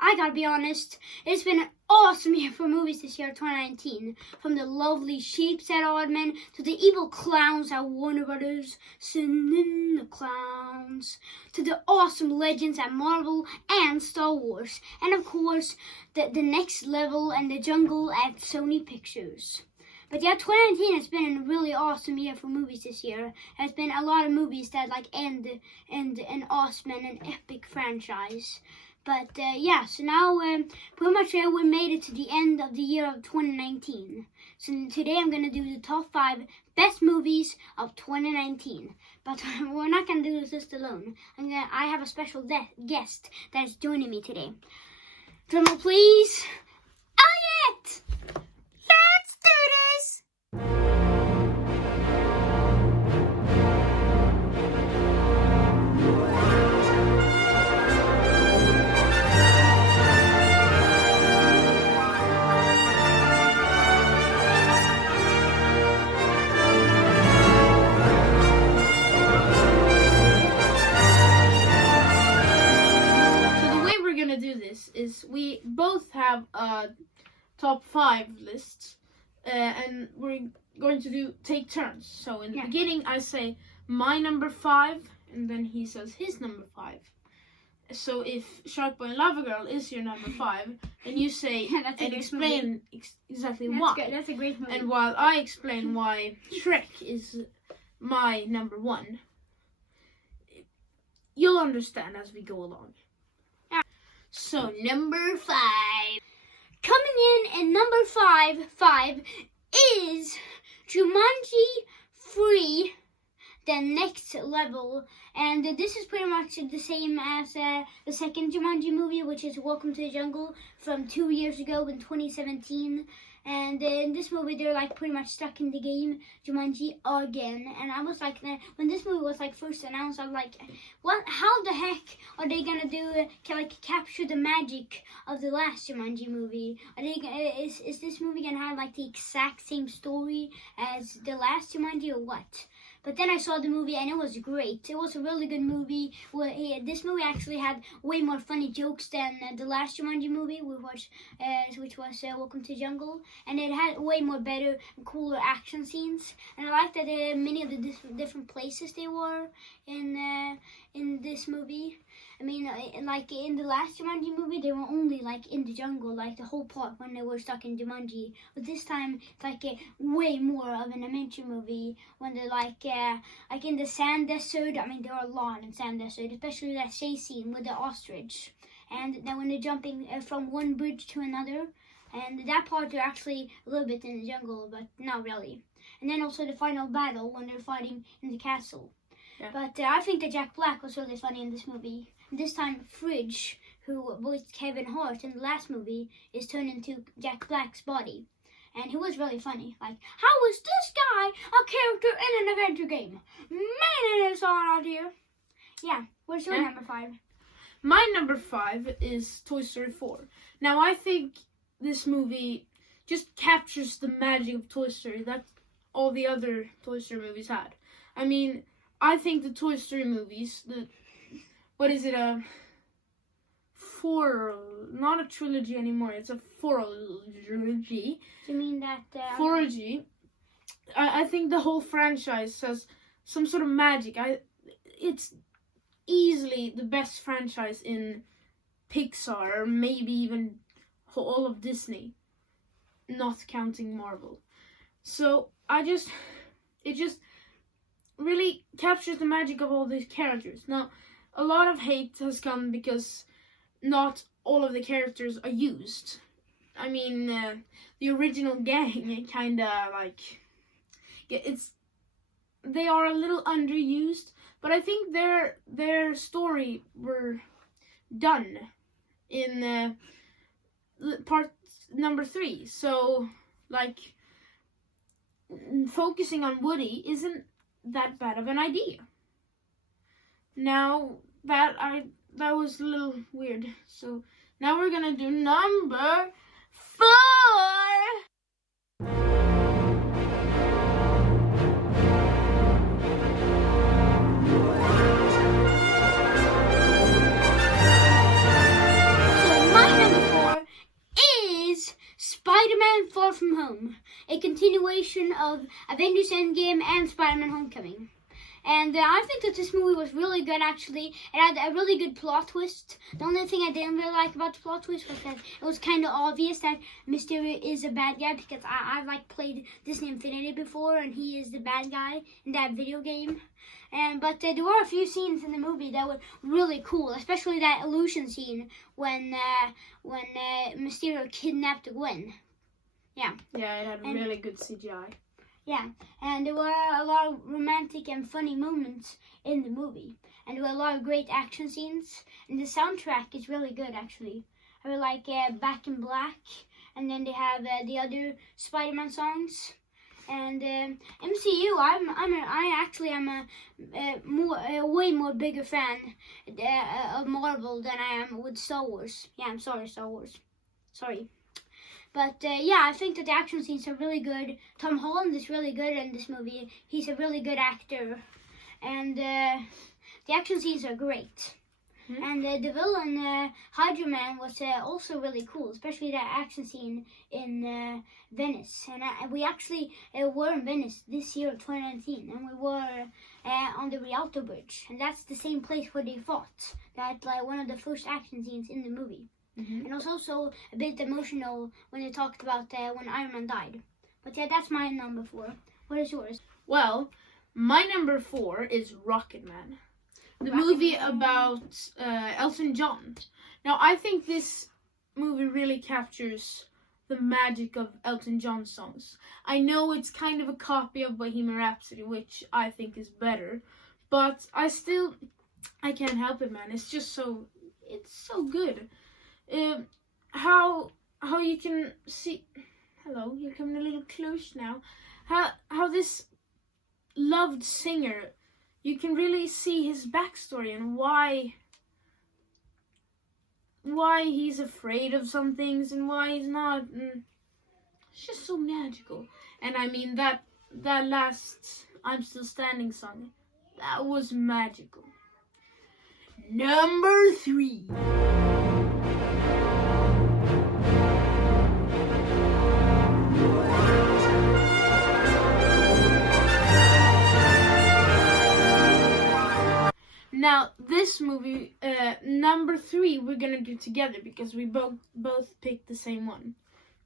I gotta be honest, it's been an awesome year for movies this year, 2019. From the lovely sheeps at Oddman to the evil clowns at Warner Brothers, sending the clowns, to the awesome legends at Marvel and Star Wars, and of course, the next level and the jungle at Sony Pictures. But yeah, 2019 has been a really awesome year for movies this year. There's been a lot of movies that end an awesome and an epic franchise. But yeah, so now pretty much we made it to the end of the year of 2019. So today I'm going to do the top 5 best movies of 2019. But we're not going to do this just alone. I have a special guest that is joining me today. Drumroll please. Elliot! Let's do this! Is we both have a top 5 list, and we're going to take turns. So in the beginning I say my number 5, and then he says his number 5. So if Shark Boy and Lava Girl is your number 5, then you say and explain exactly why. Good. That's a great movie. And while I explain why Shrek is my number 1, you'll understand as we go along. So, number 5. Coming in at number 5 is Jumanji 3, the next level. And this is pretty much the same as the second Jumanji movie, which is Welcome to the Jungle from 2 years ago in 2017. And in this movie, they're like pretty much stuck in the game Jumanji again. And I was like, when this movie was like first announced, I was like, what? How the heck are they gonna do capture the magic of the last Jumanji movie? Are they? Is this movie gonna have like the exact same story as the last Jumanji or what? But then I saw the movie and it was great. It was a really good movie. This movie actually had way more funny jokes than the last Jumanji movie, which was Welcome to the Jungle. And it had way more better and cooler action scenes. And I liked that many of the different places they were in this movie. I mean, like in the last Jumanji movie, they were only like in the jungle, like the whole part when they were stuck in Jumanji. But this time, it's like a way more of an adventure movie when they're like in the sand desert. I mean, there are a lot in sand desert, especially that chase scene with the ostrich. And then when they're jumping from one bridge to another, and that part they're actually a little bit in the jungle, but not really. And then also the final battle when they're fighting in the castle. Yeah. But I think that Jack Black was really funny in this movie. This time, Fridge, who voiced Kevin Hart in the last movie, is turned into Jack Black's body. And he was really funny. Like, how is this guy a character in an adventure game? Man, it is all idea. Yeah, what's your number 5? My number 5 is Toy Story 4. Now, I think this movie just captures the magic of Toy Story that all the other Toy Story movies had. I mean, I think the Toy Story movies, what is it, not a trilogy anymore, it's a trilogy. Do you mean that? 4G. I think the whole franchise has some sort of magic. It's easily the best franchise in Pixar, or maybe even all of Disney, not counting Marvel. So it just really captures the magic of all these characters. Now, a lot of hate has come because not all of the characters are used. I mean, the original gang kinda like, they are a little underused, but I think their story were done in part number 3. So, like, focusing on Woody isn't that bad of an idea. Now that was a little weird. So now we're gonna do number 4. So my Spider-Man Far From Home, a continuation of Avengers Endgame and Spider-Man Homecoming. And I think that this movie was really good, actually. It had a really good plot twist. The only thing I didn't really like about the plot twist was that it was kind of obvious that Mysterio is a bad guy, because I've like played Disney Infinity before, and he is the bad guy in that video game. But there were a few scenes in the movie that were really cool, especially that illusion scene when Mysterio kidnapped Gwen. Yeah. Yeah, it had really good CGI. Yeah, and there were a lot of romantic and funny moments in the movie. And there were a lot of great action scenes. And the soundtrack is really good, actually. I really like Back in Black. And then they have the other Spider-Man songs. And MCU, I actually am a way more bigger fan of Marvel than I am with Star Wars. Yeah, I'm sorry, Star Wars. Sorry. But yeah, I think that the action scenes are really good. Tom Holland is really good in this movie. He's a really good actor. And the action scenes are great. Mm-hmm. And the villain, Hydra Man, was also really cool. Especially that action scene in Venice. And we actually were in Venice this year, 2019. And we were on the Rialto Bridge. And that's the same place where they fought. That's like one of the first action scenes in the movie. Mm-hmm. And it was also a bit emotional when they talked about when Iron Man died. But yeah, that's my number 4. What is yours? Well, my number 4 is Rocket Man. The movie about Elton John. Now, I think this movie really captures the magic of Elton John songs. I know it's kind of a copy of Bohemian Rhapsody, which I think is better. But I can't help it, man. It's just it's so good. How you can see, hello, you're coming a little close now. How this loved singer, you can really see his backstory and why he's afraid of some things and why he's not. It's just so magical. And I mean that last "I'm Still Standing" song, that was magical. Number 3. Now, this movie, number 3, we're gonna do together because we both picked the same one.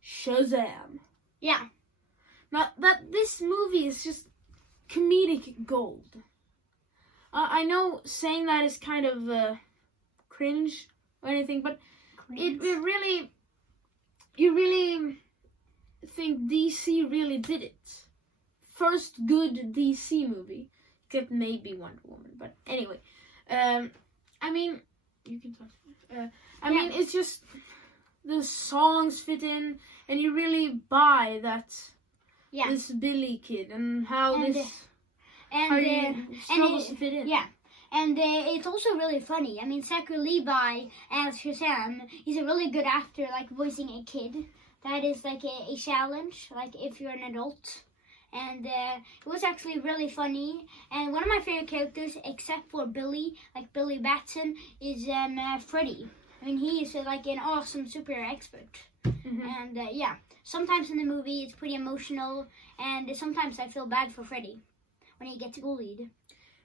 Shazam. Yeah. Now, this movie is just comedic gold. I know saying that is kind of cringe or anything, but it really, you really think DC really did it. First good DC movie, except maybe Wonder Woman, but anyway. I mean, you can talk. I mean, it's just the songs fit in, and you really buy that this Billy kid and how he struggles to fit in. Yeah, and it's also really funny. I mean, Zachary Levi as Shazam, he's a really good actor, like voicing a kid. That is like a challenge, like if you're an adult. And it was actually really funny. And one of my favorite characters, except for Billy, like Billy Batson, is Freddy. I mean, he is like an awesome superhero expert. Mm-hmm. And yeah, sometimes in the movie it's pretty emotional, and sometimes I feel bad for Freddy when he gets bullied.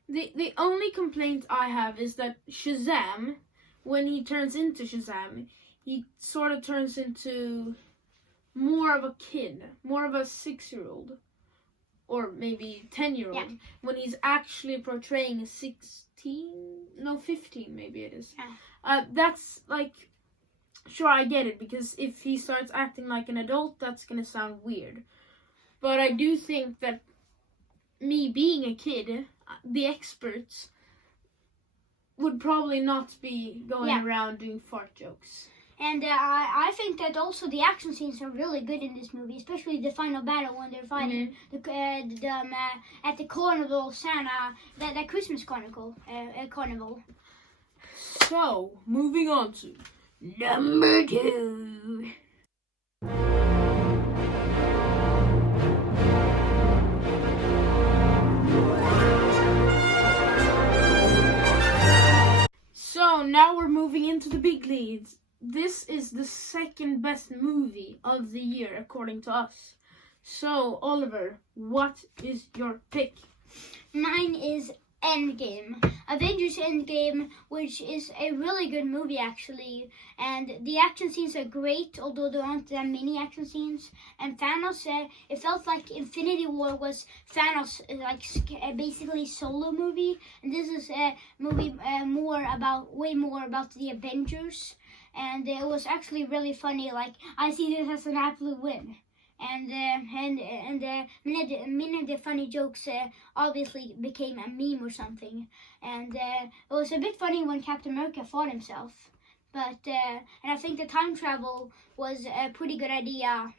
The only complaint I have is that Shazam, when he turns into Shazam, he sort of turns into more of a kid, more of a 6-year-old. Or maybe 10-year-old, when he's actually portraying a 15 maybe it is. Yeah. That's like, sure, I get it, because if he starts acting like an adult, that's gonna sound weird. But I do think that me being a kid, the experts would probably not be going around doing fart jokes. And I think that also the action scenes are really good in this movie, especially the final battle when they're fighting at the Carnival Santa, that Christmas carnival. So, moving on to number 2. So now we're moving into the big leagues. this is the second best movie of the year, according to us. So, Oliver, what is your pick? Mine is Endgame. Avengers Endgame, which is a really good movie actually, and the action scenes are great, although there aren't that many action scenes. And Thanos, it felt like Infinity War was Thanos, basically solo movie, and this is a movie way more about the Avengers, and it was actually really funny. Like, I see this as an absolute win. And many of the funny jokes obviously became a meme or something. And it was a bit funny when Captain America fought himself. But and I think the time travel was a pretty good idea.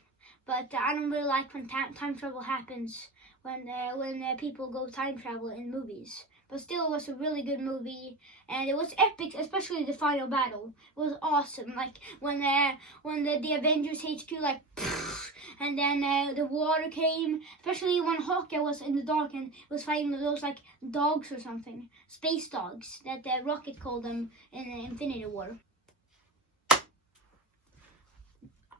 But I don't really like when time travel happens when people go time travel in movies. But still, it was a really good movie, and it was epic, especially the final battle. It was awesome, like when the Avengers HQ and then the water came, especially when Hawkeye was in the dark and was fighting those like dogs or something, space dogs that Rocket called them in Infinity War.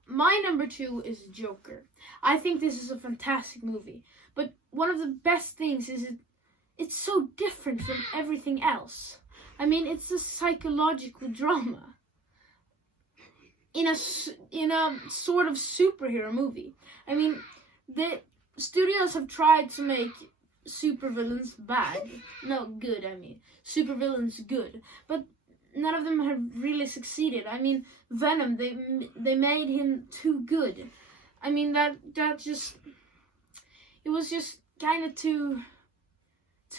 My number 2 is Joker. I think this is a fantastic movie, but one of the best things is it's so different from everything else. I mean, it's a psychological drama in a sort of superhero movie. I mean, the studios have tried to make supervillains bad. No, good, I mean. Supervillains good. But none of them have really succeeded. I mean, Venom, they made him too good. I mean, that just... It was just kind of too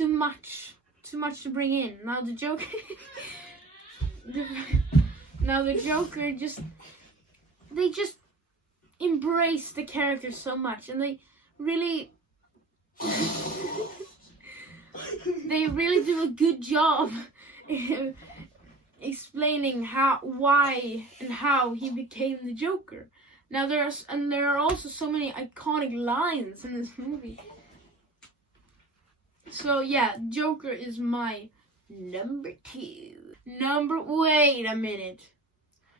much to bring in. Now the Joker... Now the Joker they just embrace the character so much, and they really do a good job explaining why and how he became the Joker. Now there are also so many iconic lines in this movie. So yeah, Joker is my number 2. Wait a minute.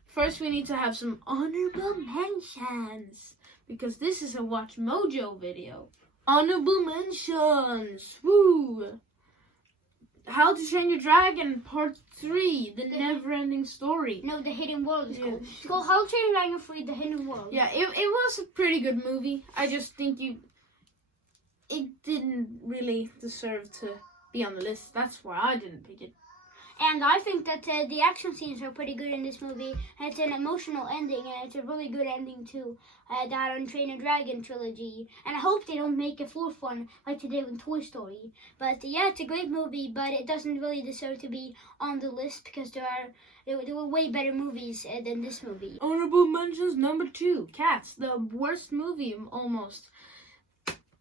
First, we need to have some honorable mentions, because this is a Watch Mojo video. Honorable mentions. Woo! How to Train Your Dragon Part 3, the never-ending story. No, the Hidden World is called. It's called How to Train Your Dragon 3, the Hidden World. Yeah, it was a pretty good movie. I just think it didn't really deserve to be on the list. That's why I didn't pick it. And I think that the action scenes are pretty good in this movie. And it's an emotional ending, and it's a really good ending to the How to Train Your Dragon trilogy. And I hope they don't make a 4th one like they did with Toy Story. But yeah, it's a great movie, but it doesn't really deserve to be on the list because there were way better movies than this movie. Honorable mentions number 2, Cats, the worst movie almost.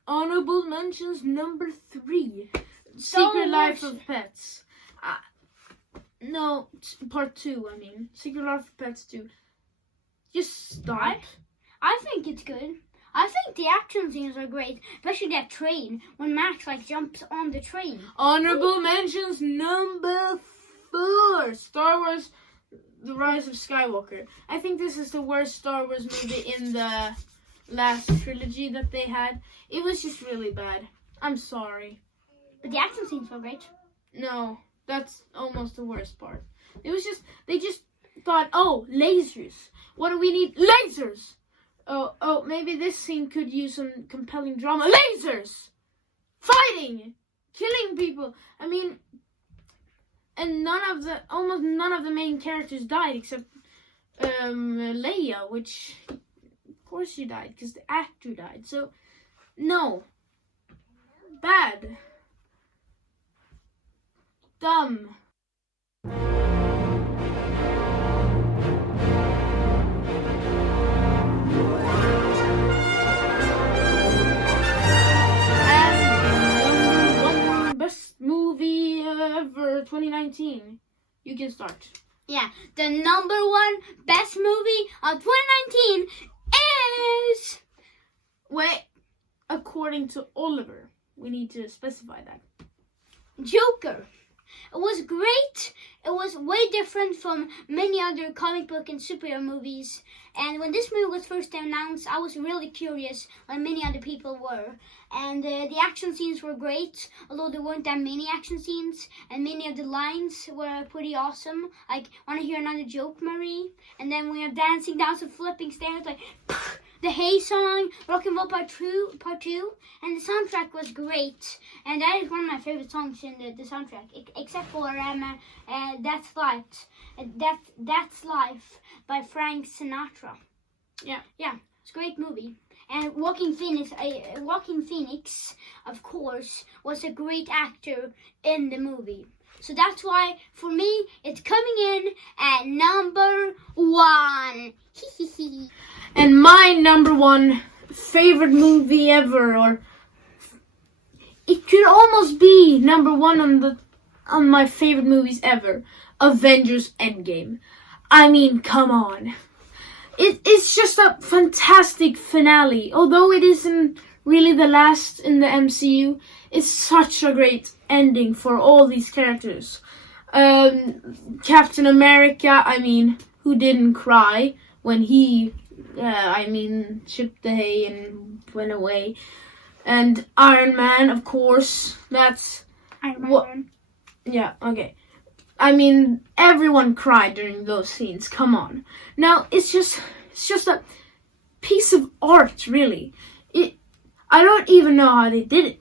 Honorable mentions number 3, Secret Life of Pets. No, Part 2, I mean. Secret Life of Pets 2. Just stop. I think it's good. I think the action scenes are great, especially that train, when Max jumps on the train. Honorable mentions number 4, Star Wars The Rise of Skywalker. I think this is the worst Star Wars movie in the last trilogy that they had. It was just really bad. I'm sorry. But the action scenes were great. No. That's almost the worst part. They just thought, oh, lasers. What do we need? Lasers! Oh, maybe this scene could use some compelling drama. Lasers! Fighting! Killing people! I mean, and almost none of the main characters died except Leia, which, of course she died, because the actor died. So, no. Bad. Dumb. And number 1 best movie ever 2019. You can start. Yeah, the number 1 best movie of 2019 is... Wait, according to Oliver. We need to specify that. Joker. It was great. It was way different from many other comic book and superhero movies. And when this movie was first announced, I was really curious, like many other people were. And the action scenes were great, although there weren't that many action scenes. And many of the lines were pretty awesome. Like, want to hear another joke, Marie? And then we are dancing down some flipping stairs, like the Hey song, Rock and Roll Part 2, and the soundtrack was great. And that is one of my favorite songs in the soundtrack, except for That's Life, That's Life by Frank Sinatra. Yeah, it's a great movie. And Walking Phoenix, of course, was a great actor in the movie. So that's why, for me, it's coming in at number 1. And my number 1 favorite movie ever, or it could almost be number 1 on my favorite movies ever, Avengers Endgame. I mean, come on. It's just a fantastic finale. Although it isn't really the last in the MCU, it's such a great ending for all these characters. Captain America, I mean, who didn't cry when he, chipped the hay and went away. And Iron Man, of course, that's... Iron Man. Yeah, okay. I mean, everyone cried during those scenes. Come on. Now, it's just a piece of art, really. I don't even know how they did it.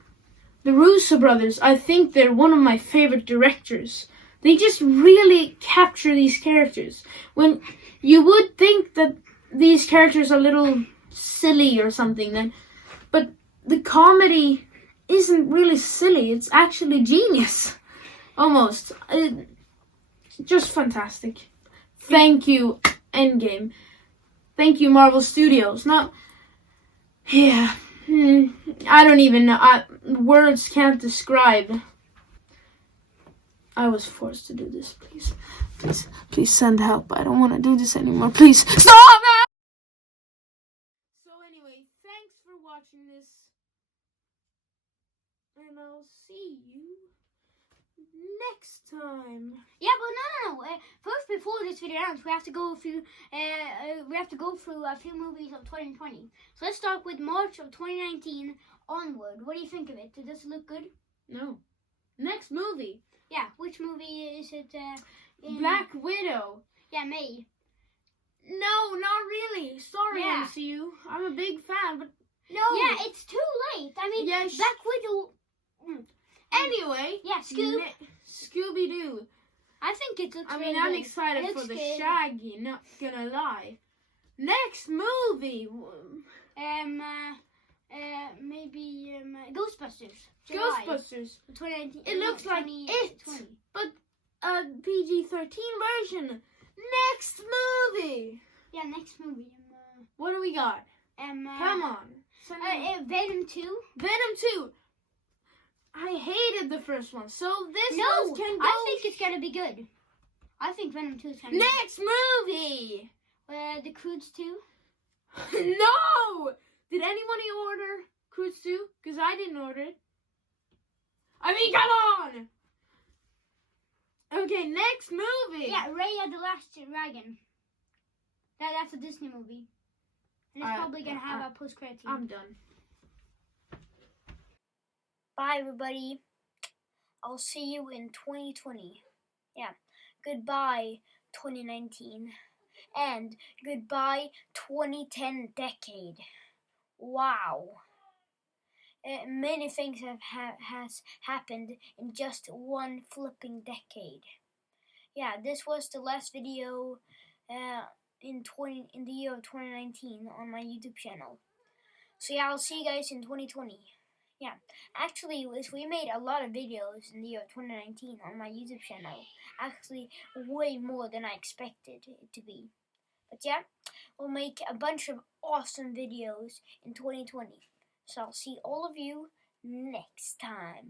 The Russo brothers, I think they're one of my favorite directors. They just really capture these characters. When you would think that these characters are a little silly or something, but the comedy isn't really silly. It's actually genius. Almost. Just fantastic. Thank you, Endgame. Thank you, Marvel Studios. Now, yeah, I don't even know. Words can't describe. I was forced to do this. Please send help. I don't want to do this anymore. Please stop it! So anyway, thanks for watching this. And I'll see you next time. Yeah, but no. First, before this video ends, we have to go through a few movies of 2020. So let's start with March of 2019 onward. What do you think of it? Does it look good? No. Next movie. Yeah, which movie is it? Black Widow. Yeah, May. No, not really. Sorry, Yeah. MCU. I'm a big fan, but no. Yeah, it's too late. I mean, Yes. Black Widow. Anyway, Yeah, Scooby-Doo. I think it looks. I really mean, I'm good. excited It for looks the good. Shaggy. Not gonna lie. Next movie. Maybe Ghostbusters. July Ghostbusters. 2019. It looks like it, 2020. but a PG-13 version. Next movie. Yeah, next movie. What do we got? Come on. Venom 2. Venom 2. I hated the first one, so this one can go. I think it's gonna be good. I think Venom 2 is gonna Next movie. The Croods 2. No! Did anybody order Croods 2? Because I didn't order it. I mean, come on! Okay, next movie. Yeah, Raya the Last Dragon. That's a Disney movie. And it's probably gonna have a post-credit scene. I'm done. Bye, everybody. I'll see you in 2020. Yeah. Goodbye, 2019. And goodbye, 2010 decade. Wow. Many things has happened in just one flipping decade. Yeah, this was the last video in the year of 2019 on my YouTube channel. So yeah, I'll see you guys in 2020. Yeah, actually, we made a lot of videos in the year of 2019 on my YouTube channel. Actually, way more than I expected it to be. But yeah, we'll make a bunch of awesome videos in 2020. So I'll see all of you next time.